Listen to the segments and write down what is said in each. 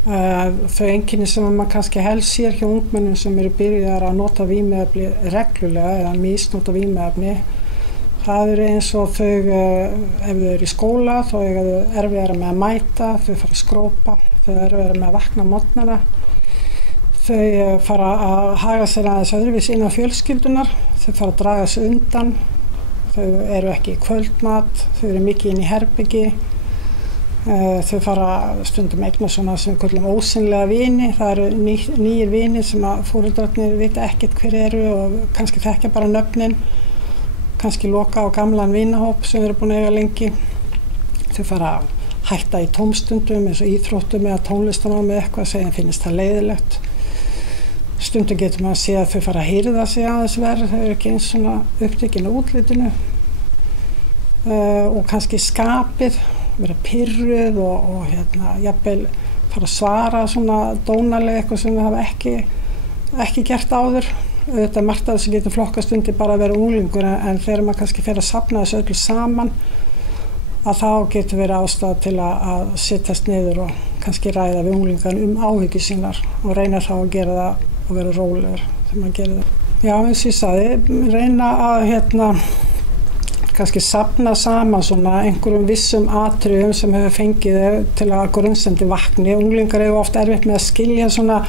Þau einkenni sem maður kannski helst sér hjá ungmennum sem eru byrjaðar að nota vímuefni reglulega eða misnota vímuefni, það eru eins og þau, ef þau eru í skóla, þá eiga þau erfiðara með að mæta, þau fara að skrópa, þau erfiðara með að vakna á morgnana, þau fara að haga sér aðeins öðruvísi inn á fjölskyldunar, þau fara að draga sig undan, þau eru ekki í kvöldmat, þau eru mikið inn í herbergi. Þau fara stundum eigna svona sem við köllum ósýnilega vini. Það eru nýir vinir sem að foreldrarnir vita ekkert hver eru og kannski þekkja bara nöfnin, kannski loka á gamlan vinahóp sem við erum búin að eiga lengi. Þau fara að hætta í tómstundum eins og íþróttum eða tónlistarnámi eða eitthvað sem finnst það leiðilegt. Stundum getur maður að sé að þau fara að hirða sig aðeins verð, þau eru ekki eins svona upptekin á útlitinu og kannski skapið, vera pirruð og jafnvel fara að svara svona dónalega eitthvað sem við hafa ekki gert áður. Þetta margt af þessu getur flokkast undir bara að vera unglingur en þegar maður kannski fer að safna þessu öllu saman að þá getur verið ástæða til að sittast niður og kannski ræða við unglingan áhyggjur sínar og reyna þá að gera það og vera rólegur þegar maður gerir það. Já, eins og ég sagði, reyna að kannski safna saman svona einhverjum vissum atriðum sem hefur fengið til að grunsemdir vakni. Unglingar eru oft erfitt með að skilja svona,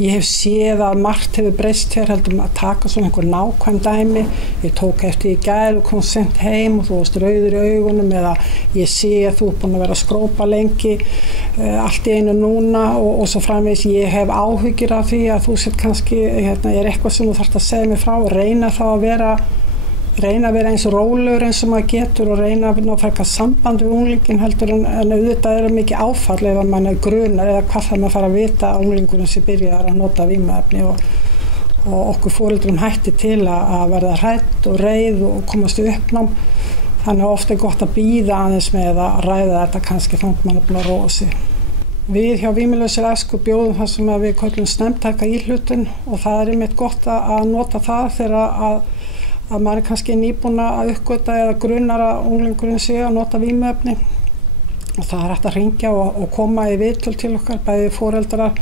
ég hef séð að margt hefur breyst hér, heldur að taka svona einhver nákvæm dæmi. Ég tók eftir í gær og kom sent heim og þú varst rauður í augunum eða ég sé að þú ert búin að vera að skrópa lengi, allt í einu núna og svo framvegis ég hef áhyggjur af því að þú sett kannski, er eitthvað sem þú þarft að segja mig frá og reyna þá að vera eins og rólegur eins og maður getur og reyna að ná frekar samband við unglingin heldur en auðvitað er mikið áfall ef mann grunar eða hvað það maður fara að vita að unglingurinn sem byrjar að nota vímuefni og okkur foreldrum hætti til að verða hrædd og reið og komast í uppnám. Þannig að oft er gott að bíða aðeins með að ræða þetta kannski þannig mann að róa sig. Við hjá Vímulausri æsku bjóðum það sem við köllum snemmtaka íhlutun og það er einmitt gott að nota það þegar að maður er kannski nýbúin að uppgöta eða grunar að unglingurinn sé að nota vímuefni og það er hægt að hringja og koma í viðtöl til okkar, bæði foreldrar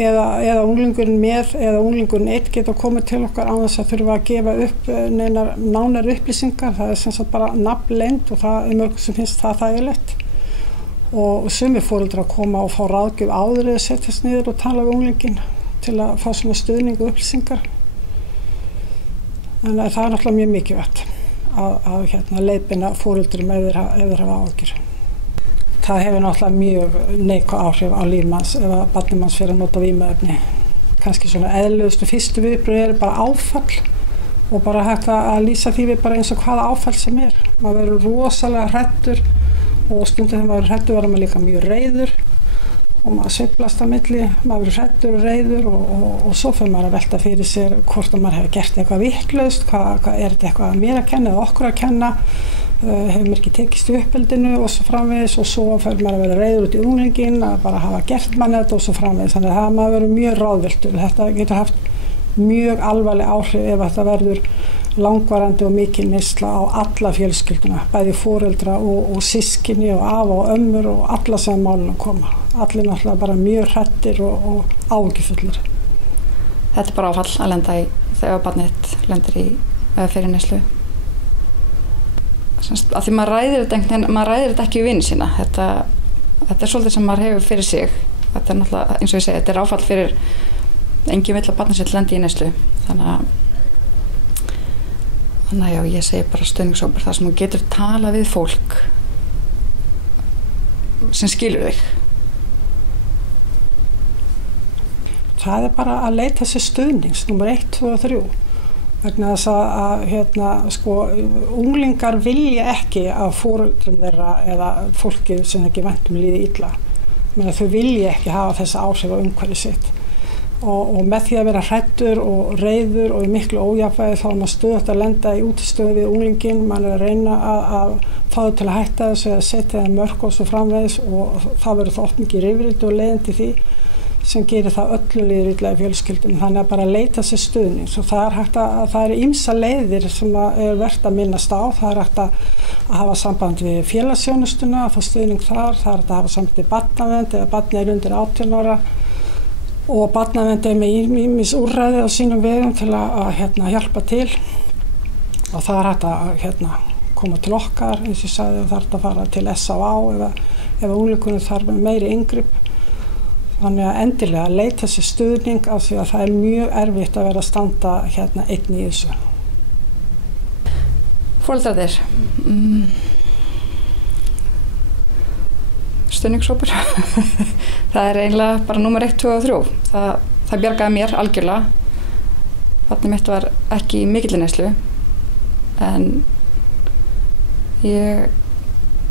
eða unglingurinn með eða unglingurinn einn geta komið til okkar án þess að þurfa að gefa upp neinar nánar upplýsingar. Það er sem sagt bara nafnleynd og það er mörgum sem finnst það þægilegt og sumir foreldrar koma og fá ráðgjöf áður eða setjast niður og tala við unglinginn til að fá svona stuðning og upplýsingar. En það er náttúrulega mjög mikilvægt að leiðbeina foreldrum ef þeir hafa áhyggjur. Það hefur náttúrulega mjög neikvæð áhrif á líf manns ef að barnið manns fer að nota vímuefni. Kannski svona eðlilegustu fyrstu viðbrögð eru bara áfall og bara hægt að lýsa því við bara eins og hvaða áfall sem er. Maður verður rosalega hræddur og stundum þegar maður er hræddur verður maður líka mjög reiður og maður sveiflast á milli, maður verður hræddur og reiður og svo fyrir maður að velta fyrir sér hvort að maður hefur gert eitthvað vitlaust, hvað er þetta eitthvað að mér að kenna eða okkur að kenna, hefur mér ekki tekist í uppeldinu og svo framvegis og svo fyrir maður að vera reiður út í unglinginn að bara hafa gert mann þetta og svo framvegis. Þannig að það maður verður mjög ráðvilltur. Þetta getur haft mjög alvarleg áhrif ef þetta verður langvarandi og mikil neysla á alla fjölskylduna, bæði foreldra og systkini og afa og ömmur og alla sem málinu koma. Allir náttúrulega bara mjög hræddir og áhyggjufullir. Þetta er bara áfall að lenda í þegar barnið þitt lendir í fyrir neyslu. Af því maður ræðir þetta ekki við vini sína. Þetta er svolítið sem maður hefur fyrir sig. Þetta er náttúrulega, eins og ég segi, þetta er áfall fyrir engin vill að barnið sitt lendi í neyslu. Þannig að já, ég segi bara stuðningshópur þar sem þú getur talað við fólk sem skilur þig. Það er bara að leita sér stuðnings, númer 1, 2 og 3. Vegna þess að unglingar vilja ekki að foreldrum þeirra eða fólki sem ekki væntum líði illa. Þau vilja ekki hafa þessa áhrif á umhverfi sitt. Og með því að vera hræddur og reiður og í miklu ójafnvægi þá er maður stöðugt að lenda í útistöðu við unglinginn, maður er að reyna að fá þau til að hætta þessu eða setja þeim mörk og svo framvegis og það verður þá oft mikið rifrildi og leiðindi því sem gerir það öllu líður illa í fjölskyldunum, þannig að bara leita sér stuðning. Svo það er ýmsa leiðir sem er vert að minnast á. Það er hægt að hafa samband við félagsþjónustuna, að fá stuðning þar. Það er hægt að hafa samband við barnavernd eða barnið er undir 18 ára og barnavernd er með ýmis úrræði á sínum vegum til að hjálpa til. Og það er hægt að koma til okkar, eins og ég sagði, það er hægt að fara til SÁÁ ef unglingur þarf meiri inngrip. Þannig að endilega leita sér stuðning af því að það er mjög erfitt að vera að standa einn í þessu. Foreldrarnir, stuðningshópur, það er eiginlega bara númer 1, 2 og 3. Það bjargaði mér algjörlega. Barnið mitt var ekki í mikilli neyslu, en ég